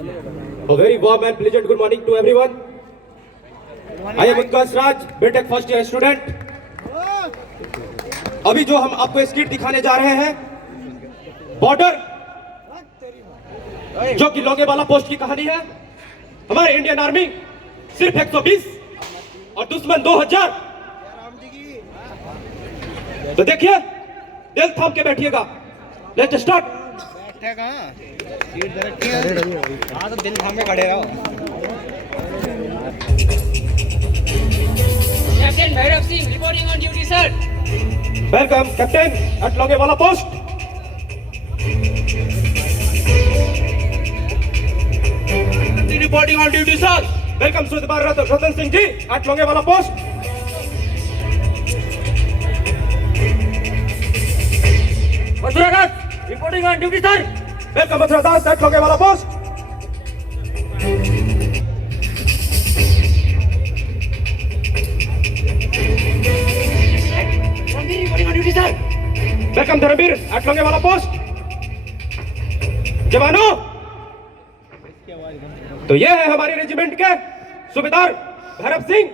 A very warm and pleasant good morning to everyone. I am Utkarsh Raj, BTech first year student. अभी जो हम आपको skit दिखाने जा रहे हैं, बॉर्डर जो कि लोंगेवाला पोस्ट की कहानी है। हमारे इंडियन आर्मी सिर्फ 120 और दुश्मन 2000। तो देखिए, दिल थाम के बैठिएगा। Let's start. तो दिल थाम के खड़े रहो। Captain Bhairav Singh reporting on duty, sir. Welcome captain at Longewala post. Reporting on duty, sir. Welcome Subedar Ratan Singh ji at Longewala post. Mathura Das reporting on duty, sir. Welcome Mathura Das at Longewala post. Reporting on duty, sir. Welcome Dharamvir at Longewala post. जवानों, तो ये है हमारे regiment के सूबेदार भैरव सिंह,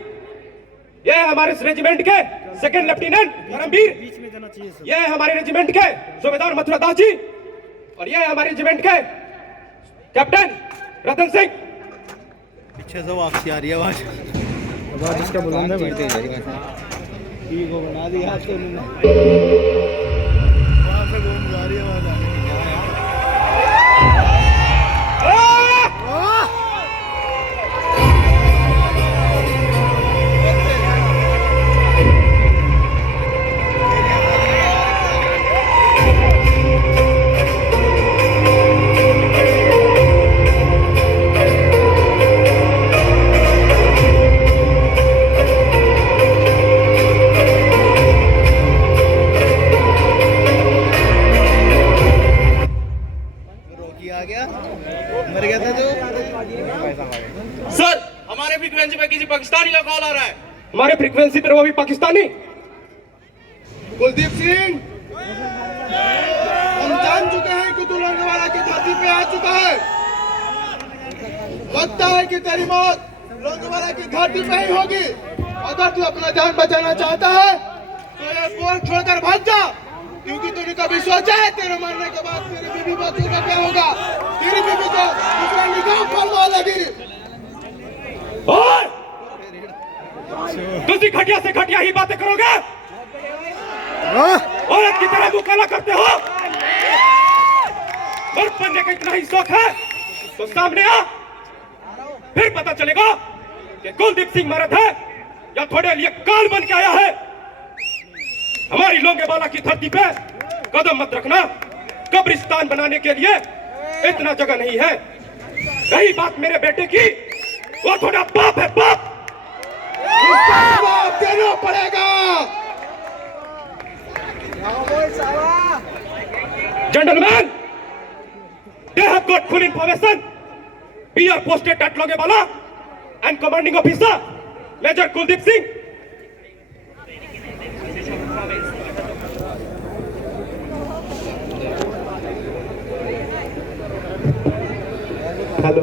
ये है हमारे रेजिमेंट के सेकंड लेफ्टिनेंट धर्मवीर, ये है हमारे रेजिमेंट के सूबेदार मथुरा दास जी, और ये है हमारे रेजिमेंट के कैप्टन रतन सिंह। पीछे से वापसी आ रही है आवाज इसका बुलंद है बढ़ते जाएगा। ठीक को बना दिया तो उन्होंने वहां से घूम जा रही है आवाज आ रही है। मर गया था जो सर, हमारे फ्रीक्वेंसी पे किसी पाकिस्तानी का कॉल आ रहा है। हमारे फ्रीक्वेंसी पर वो भी पाकिस्तानी। कुलदीप सिंह, हम जान चुके हैं कि तू लोंगेवाला की धरती पे आ चुका है। लगता है कि तेरी मौत लोंगेवाला की धरती पे ही होगी। अगर तू अपना जान बचाना चाहता है तो ये पोस्ट छोड़कर भाग जा, क्योंकि तूने कभी सोचा है तेरे मरने के बाद तेरी बीवी बच्चों का क्या होगा? तेरी बीवी को दूसरा निकाह फरमा लगी। और तुसी घटिया से घटिया ही बातें करोगे, औरत की तरह मुंह काला करते हो। मर्द बनने का इतना ही शौक है तो सामने आ, फिर पता चलेगा कि कुलदीप सिंह मर्द है या थोड़े लिए काल बन के आया है। हमारी लोंगेवाला की धरती पे कदम मत रखना, कब्रिस्तान बनाने के लिए इतना जगह नहीं है। रही बात मेरे बेटे की, वो थोड़ा बाप है, बाप। इसका जवाब देना पड़ेगा। Gentlemen, they have got full information. We are posted at Loнгевала and commanding officer Major Kuldeep Singh. Hello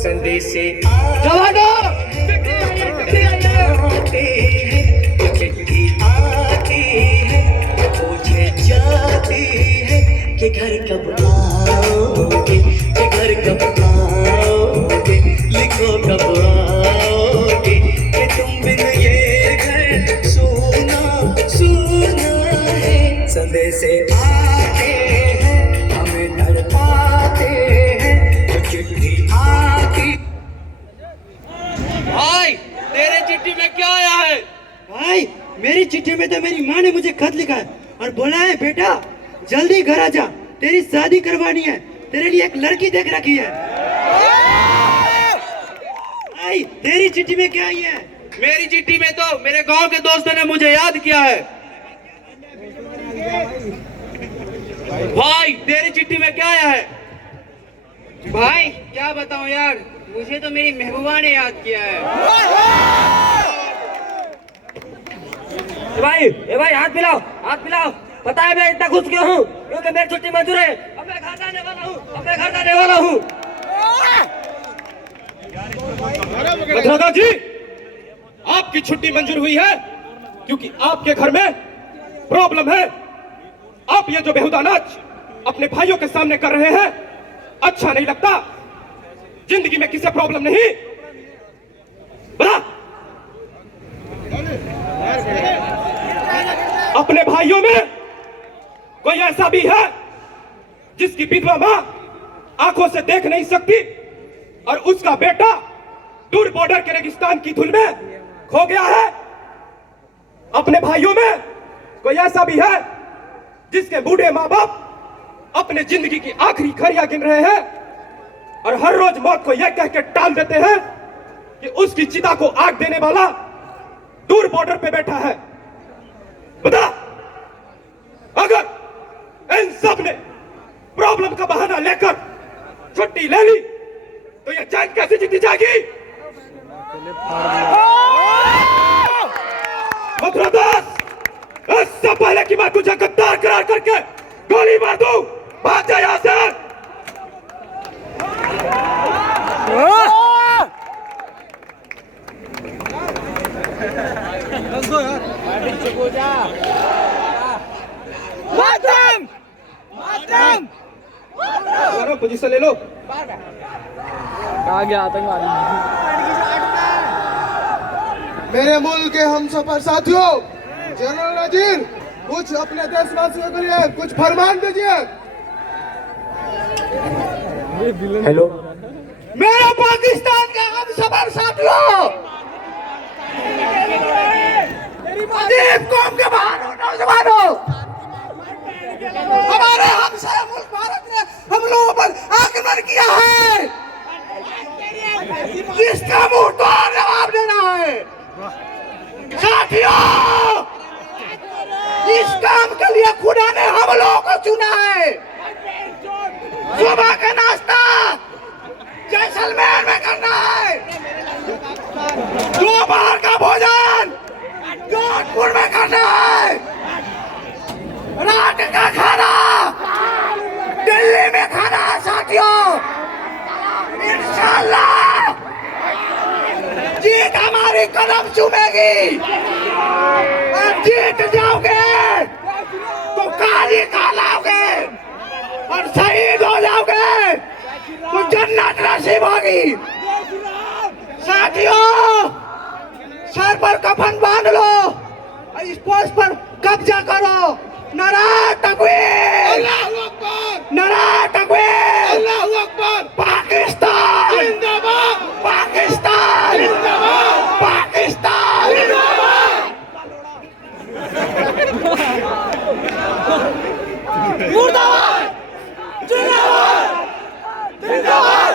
संदेश से जवानों, चिट्ठी आती है, पूछे जाती है कि घर कब आओगे, कि घर कब आओगे, लिखो कब आओगे, कि तुम बिन ये घर सुना सुना है। संदेश से आते हैं, हमें तड़पाते हैं, चिट्ठी आती। भाई, तेरे चिट्ठी में क्या आया है? भाई, मेरी चिट्ठी में तो मेरी माँ ने मुझे खत लिखा है और बोला है, बेटा जल्दी घर आ जा, तेरी शादी करवानी है, तेरे लिए एक लड़की देख रखी है। भाई, तेरी चिट्ठी में क्या आई है? मेरी चिट्ठी में तो मेरे गांव के दोस्तों ने मुझे याद किया है। भाई, तेरी चिट्ठी में क्या आया है? भाई क्या बताऊं यार, मुझे तो मेरी महबूबा ने याद किया है। ए भाई हाथ मिलाओ, हाथ मिलाओ। पता है मैं इतना खुश क्यों हूँ? क्योंकि मेरी छुट्टी मंजूर है। अब मैं घर जाने वाला हूँ, अब मैं घर जाने वाला हूँ। मधुराधा जी, आपकी छुट्टी मंजूर हुई है क्योंकि आपके घर में प्रॉब्लम है। आप ये जो बेहुदा नाच अपने भाइयों के सामने कर रहे हैं अच्छा नहीं लगता। जिंदगी में किसी प्रॉब्लम नहीं बता। अपने भाइयों में कोई ऐसा भी है जिसकी विधवा मां आंखों से देख नहीं सकती और उसका बेटा दूर बॉर्डर के रेगिस्तान की धुन में खो गया है? अपने भाइयों में कोई ऐसा भी है जिसके बूढ़े मां बाप अपने जिंदगी की आखिरी घड़ियां गिन रहे हैं और हर रोज मौत को यह कह के टाल देते हैं कि उसकी चिता को आग देने वाला दूर बॉर्डर पे बैठा है? बता, अगर इन सब ने प्रॉब्लम का बहाना लेकर छुट्टी ले ली तो यह जंग कैसे जीती जाएगी? मथुरादास, इससे पहले कि मैं तुझे गद्दार करार करके गोली मार दूं, भाग जा यहां से। पोजीशन ले लो। आ गया आतंकवादी। मेरे मुल्क के हम सफर साथियों, जनरल नजीर कुछ अपने देशवासियों के लिए कुछ फरमान दीजिए। हेलो, मेरा पाकिस्तान के हम सफर साथियों, अजीब कौम के बाहर नौजवानों, हमारे हमसाया मुल्क भारत ने हम लोगों पर आक्रमण किया है, जिसका मुंह तोड़ जवाब देना है। साथियों, इस काम के लिए खुदा ने हम लोगों को चुना है। सुबह का नाश्ता जैसलमेर में करना है, दोपहर का भोजन जोधपुर में करना है, रात का खाना दिल्ली में खाना है। साथियों, इंशाअल्लाह जीत हमारी कदम चूमेगी और जीत जाओगे तो काली कहलाओगे और शहीद हो जाओगे तो जन्नत नसीब होगी। साथियों, सर पर कफन बांध लो और इस पोस्ट पर कब्जा करो। नारा तकबीर, अल्लाहू अकबर, नारा तकबीर, अल्लाहू अकबर। पाकिस्तान जिंदाबाद, पाकिस्तान जिंदाबाद, पाकिस्तान जिंदाबाद। मुर्दाबाद, जिंदाबाद, जिंदाबाद,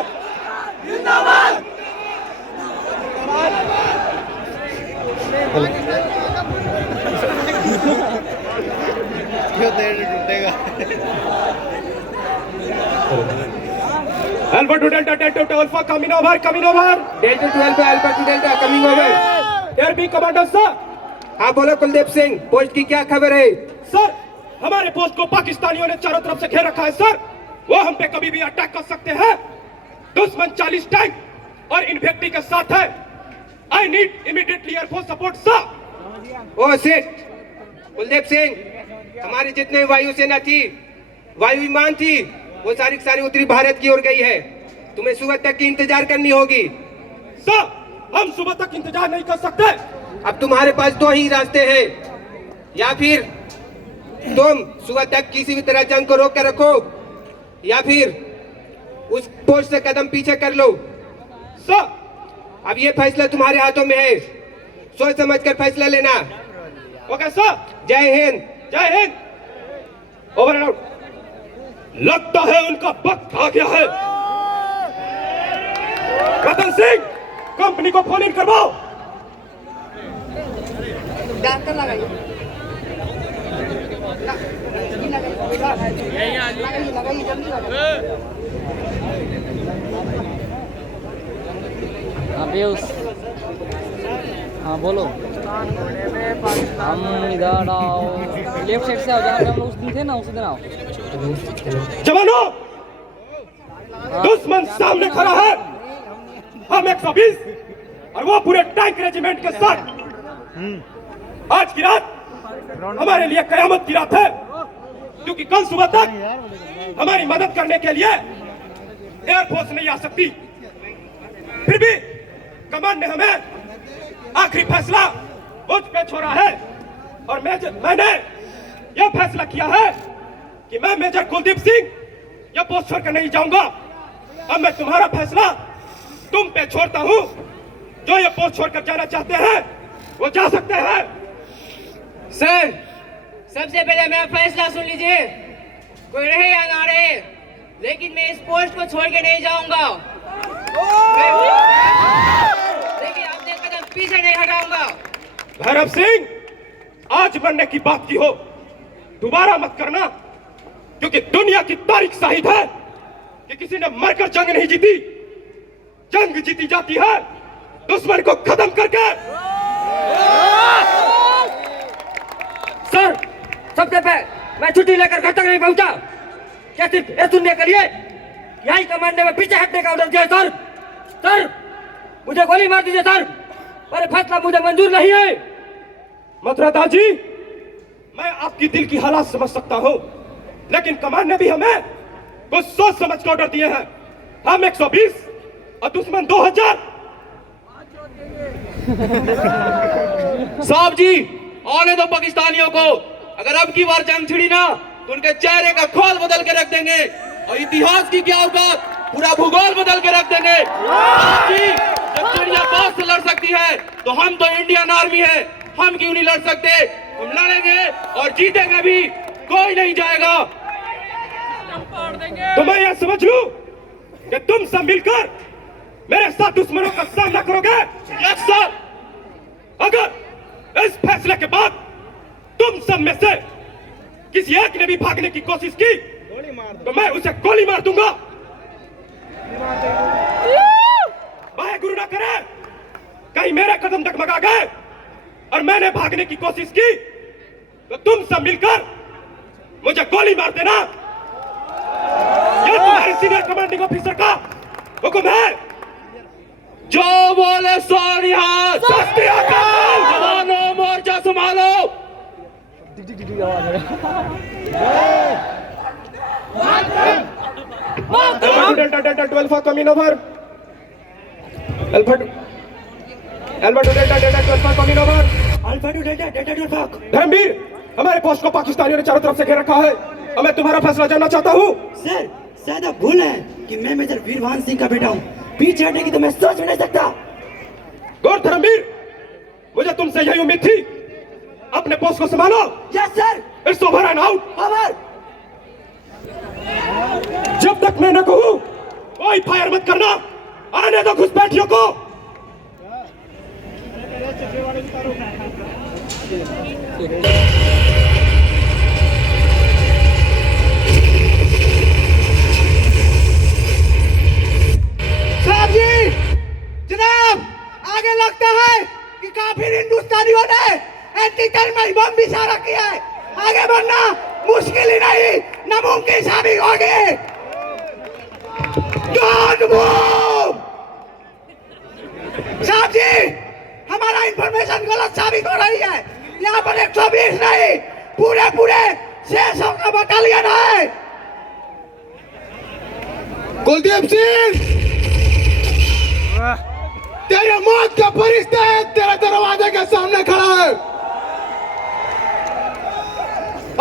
जिंदाबाद। Alpha to Delta, Delta to Alpha, coming over, coming over. Delta two alpha, alpha two delta, coming over. Air B Commander sir, हाँ बोलो कुलदीप सिंह, पोस्ट की क्या खबर है? सर हमारे पोस्ट को पाकिस्तानियों ने चारों तरफ से घेर रखा है सर। वो हम पे कभी भी अटैक कर सकते हैं। दुश्मन 40 टैंक और इन्फेक्ट्री के साथ है। I need immediately air force support sir. Oh shit, Kuldeep Singh, हमारी जितने वायुसेना थी, वायु विमान थी, वो सारी की सारी उत्तरी भारत की ओर गई है। तुम्हें सुबह तक की इंतजार करनी होगी। सर हम सुबह तक इंतजार नहीं कर सकते। अब तुम्हारे पास दो ही रास्ते हैं, या फिर तुम सुबह तक किसी भी तरह जंग को रोक कर रखो, या फिर उस पोस्ट से कदम पीछे कर लो। सर अब ये फैसला तुम्हारे हाथों में है, सोच समझ कर फैसला लेना। Okay sir. जय हिंद। जय हिंद। Over and out. लगता है उनका वक्त आ गया है। रतन सिंह, कंपनी को फोन इन करवाओ। हाँ बोलो। हम इधर आओ, लेफ्ट साइड से आओ, जहाँ पे हम लोग उस दिन थे ना, उसी दिन आओ। जवानों, दुश्मन सामने खड़ा है। हम 120 और वो पूरे टैंक रेजिमेंट के साथ। आज की रात हमारे लिए कयामत की रात है, क्योंकि कल सुबह तक हमारी मदद करने के लिए एयरफोर्स नहीं आ सकती। फिर भी कमान ने हमें आखिरी फैसला मुझ पे छोड़ा है और मैंने यह फैसला किया है कि मैं मेजर कुलदीप सिंह यह पोस्ट छोड़कर नहीं जाऊंगा। अब मैं तुम्हारा फैसला तुम पे छोड़ता हूं। जो ये पोस्ट छोड़कर जाना चाहते हैं वो जा सकते हैं। सर, सबसे पहले मेरा फैसला सुन लीजिए। कोई रहे या ना रहे, लेकिन मैं इस पोस्ट को छोड़ के नहीं जाऊंगा। लेकिन अपने कदम पीछे नहीं हटाऊंगा। भैरव सिंह, आज मरने की बात की हो, दोबारा मत करना, क्योंकि दुनिया की तारीख शाहिद है कि किसी ने मरकर जंग नहीं जीती। जंग जीती जाती है दुश्मन को खत्म करके। सर, सबसे पहले मैं छुट्टी लेकर घर तक नहीं पहुंचा, क्या सिर्फ ये सुनने के लिए यही कमांडर में पीछे हटने का ऑर्डर दिया। सर, सर मुझे गोली मार दीजिए सर, पर फैसला मुझे मंजूर नहीं है। मथुरा जी, मैं आपकी दिल की हालात समझ सकता हूं, लेकिन कमान ने भी हमें कुछ सोच समझ के ऑर्डर दिए हैं। हम 120 और दुश्मन 2000। साहब जी, आने दो पाकिस्तानियों को। अगर अब की बार जंग छिड़ी ना तो उनके चेहरे का खोल बदल के रख देंगे, और इतिहास की क्या औकात, पूरा भूगोल बदल के रख देंगे। साहब जी, जब चिड़िया बाघ से लड़ सकती है तो हम तो इंडियन आर्मी है, हम क्यों नहीं लड़ सकते? हम लड़ेंगे और जीतेंगे भी, कोई नहीं जाएगा। तो मैं यह समझ लूं कि तुम सब मिलकर मेरे साथ दुश्मनों का सामना करोगे। Yes sir. अगर इस फैसले के बाद तुम सब में से किसी एक ने भी भागने की कोशिश की तो मैं उसे गोली मार दूंगा। वाहे गुरु ना करे कहीं मेरे कदम डगमगा गए और मैंने भागने की कोशिश की तो तुम सब मिलकर मुझे गोली मार देना। यह तुम्हारे सीनियर कमांडिंग ऑफिसर का हुक्म है। जो बोले सो निहाल। जवानों, मोर्चा संभालो। Delta 12 for coming over. Alpha to Delta 12 for coming over. Alpha two delta delta two alpha. Dharmveer, हमारे पोस्ट को पाकिस्तानियों ने चारों तरफ से घेर रखा है और मैं तुम्हारा फैसला जानना चाहता हूँ। सर, शायद आप भूल है कि मैं मेजर वीरभान सिंह का बेटा हूँ। पीछे हटने की तो मैं सोच भी नहीं सकता। गौर धर्मवीर, मुझे तुमसे यही उम्मीद थी। अपने पोस्ट को संभालो। Yes sir. It's over and out. Over. जब तक मैं न कहूं कोई फायर मत करना। आने दो घुसपैठियों को। साहब जी, जनाब, आगे लगता है कि काफी हिंदुस्तानियों ने एंटी टर्माइट बम भी इशारा किया है। आगे बढ़ना मुश्किल ही नहीं, नामुमकिन साबित होगी। Don't move. साहब जी, हमारा इंफॉर्मेशन गलत साबित हो रही है। यहाँ पर 120 नहीं, पूरे 600 का बटालियन है। कुलदीप सिंह, तेरे मौत का फरिश्ता है तेरे दरवाजे के सामने खड़ा है।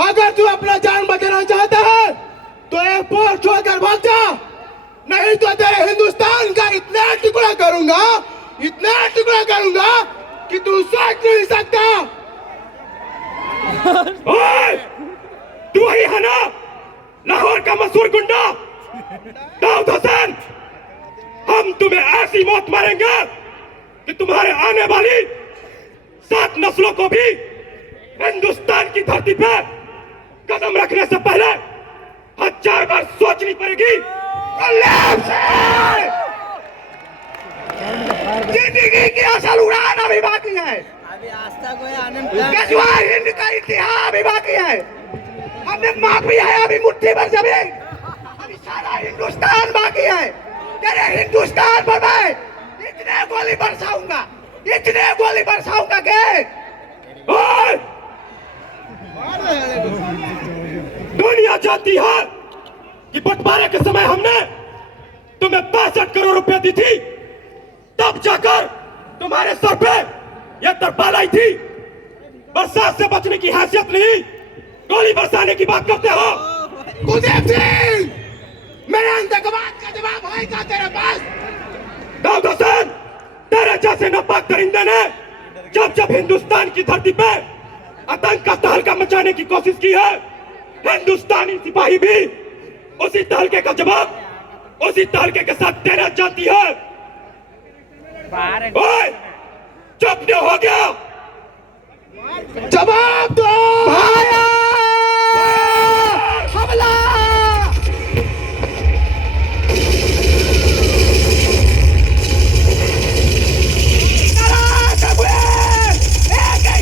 अगर तू अपना जान बचाना चाहता है तो एक पोस्ट छोड़कर भाग जा, नहीं तो तेरे हिंदुस्तान का इतना टुकड़ा करूंगा कि तू सोच नहीं सकता। ओए, तू ही है ना लाहौर का मशहूर गुंडा दाऊद हुसैन? हम तुम्हें ऐसी मौत मारेंगे कि तुम्हारे आने वाली 7 नस्लों को भी हिंदुस्तान की धरती पे कदम रखने से पहले 1000 बार सोचनी पड़ेगी। जिंदगी की असल उड़ान अभी बाकी है। गजवा हिंद का इतिहास अभी बाकी है। हमने माफी है अभी मुट्ठी भर जमीन, अभी सारा हिंदुस्तान बाकी है। तेरे हिंदुस्तान पर मैं इतने गोली बरसाऊंगा, इतने गोली बरसाऊंगा के ओए! दुनिया जानती है कि बंटवारे के समय हमने तुम्हें 62 करोड़ रुपए दी थी, तब जाकर तुम्हारे सर पे यह तरपाल आई थी। बरसात से बचने की हैसियत नहीं, गोली बरसाने की बात करते हो। कुलदीप सिंह, मेरे इंतकाम का जवाब होगा तेरे पास। दाऊद हुसैन, तेरे जैसे नापाक दरिंदे ने जब जब हिंदुस्तान की धरती पे आतंक का तहलका मचाने की कोशिश की है, हिंदुस्तानी सिपाही भी उसी तहलके का जवाब उसी तहलके के साथ देना चाहती है। ओए, चुप क्यों हो गया? जवाब दो। हमला।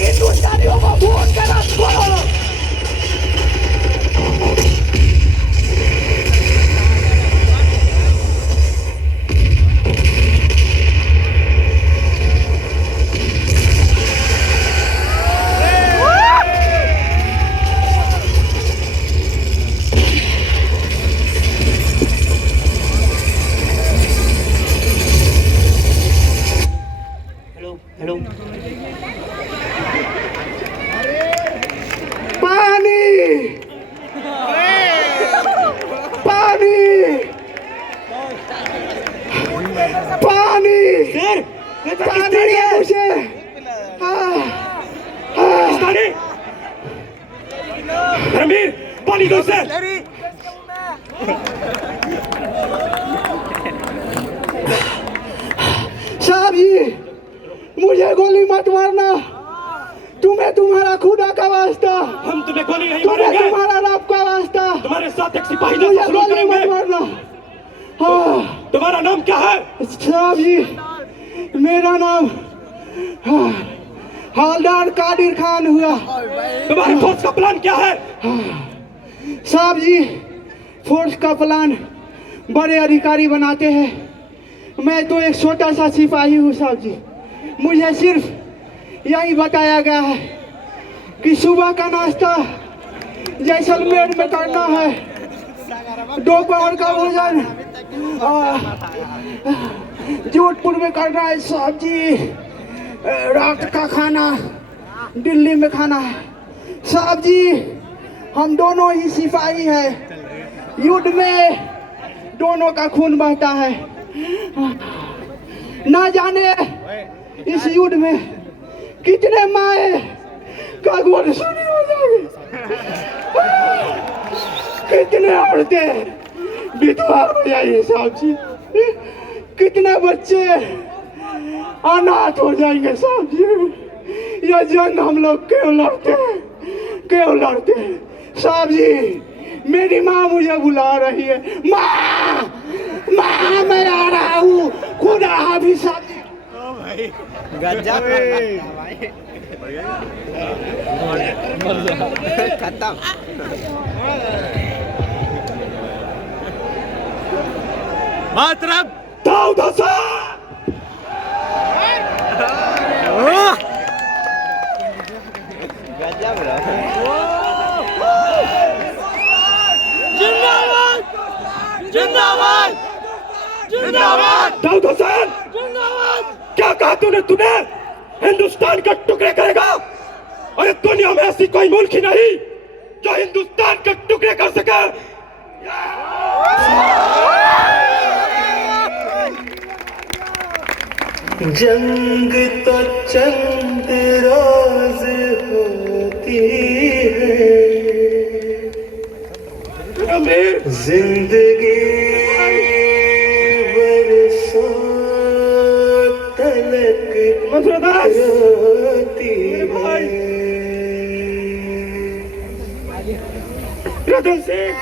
हिंदुस्तानियों को भूल कर रख छोड़ो। हेलो पानी पानी पानी सर पानी है मुझे। पाकिस्तानी रणबीर, पानी दो इसे। साहब जी, मुझे गोली मत मारना, तुम्हें तुम्हारा खुदा का वास्ता, हम तुम्हें गोली नहीं तुम्हें मारेंगे, तुम्हारा रब का वास्ता, तुम्हारे साथ एक सिपाही मुझे जैसा सलूक गोली मत करेंगे। मारना। हाँ तुम्हारा नाम क्या है? साहब जी, मेरा नाम हवलदार कादिर खान हुआ। तुम्हारी फोर्स का प्लान क्या है? साहब जी, फोर्स का प्लान बड़े अधिकारी बनाते हैं, मैं तो एक छोटा सा सिपाही हूँ। साहब जी, मुझे सिर्फ यही बताया गया है कि सुबह का नाश्ता जैसलमेर में करना है, दोपहर का भोजन जोधपुर में करना है। साहब जी, रात का खाना दिल्ली में खाना है। साहब जी, हम दोनों ही सिपाही हैं, युद्ध में दोनों का खून बहता है। ना जाने इस युद्ध में कितने माए का गोद सुनी हो जाएगी, कितने औरतें विधवा हो जाएंगी। साहब जी, कितने बच्चे अनाथ हो जाएंगे। साहब जी, यह जंग हम लोग क्यों लड़ते हैं, क्यों लड़ते हैं? साहब जी, मेरी माँ मुझे बुला रही है। माँ, माँ, मैं आ रहा हूँ, खुदा हाफिज़। साहब जी, गजब खत्म। मातरम दाऊद हुसैन, गजब जिंदाबाद, जिंदाबाद, जिंदाबाद, दाऊद हुसैन, जिंदाबाद। क्या कहा तूने? तूने हिंदुस्तान का टुकड़े करेगा? और इस दुनिया में ऐसी कोई मुल्क ही नहीं जो हिंदुस्तान के टुकड़े कर सके। जंग तो चंद रोज होती है, रणबीर, जिंदगी बरसों तलक मसरूदास, होती है। रतन सिंह,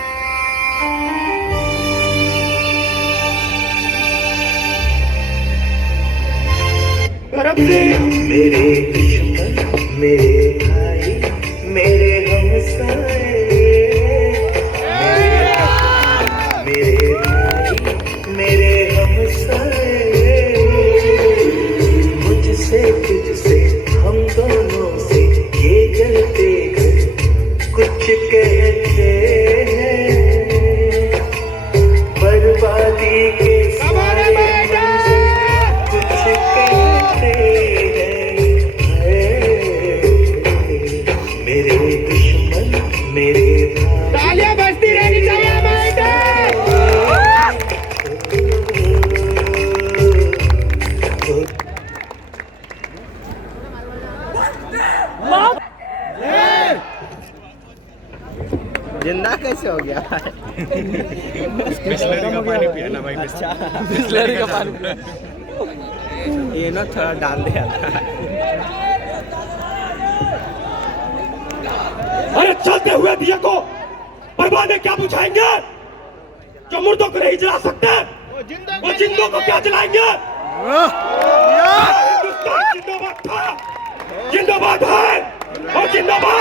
भरत सिंह, मेरे दुश्मन, मेरे भाई, मेरे हमसाए, मेरे भाई, मेरे हमसाए, कैसे हो गया बिस्लरी का पानी पिया भाई। बिस्लरी का पानी ये ना थोड़ा डाल दिया था। अरे चलते हुए दिए को बर्बादे क्या बुझाएंगे? जो मुर्दों को नहीं जला सकते वो जिंदों को क्या जलाएंगे? हिंदुस्तान जिंदाबाद था, जिंदाबाद है और जिंदाबाद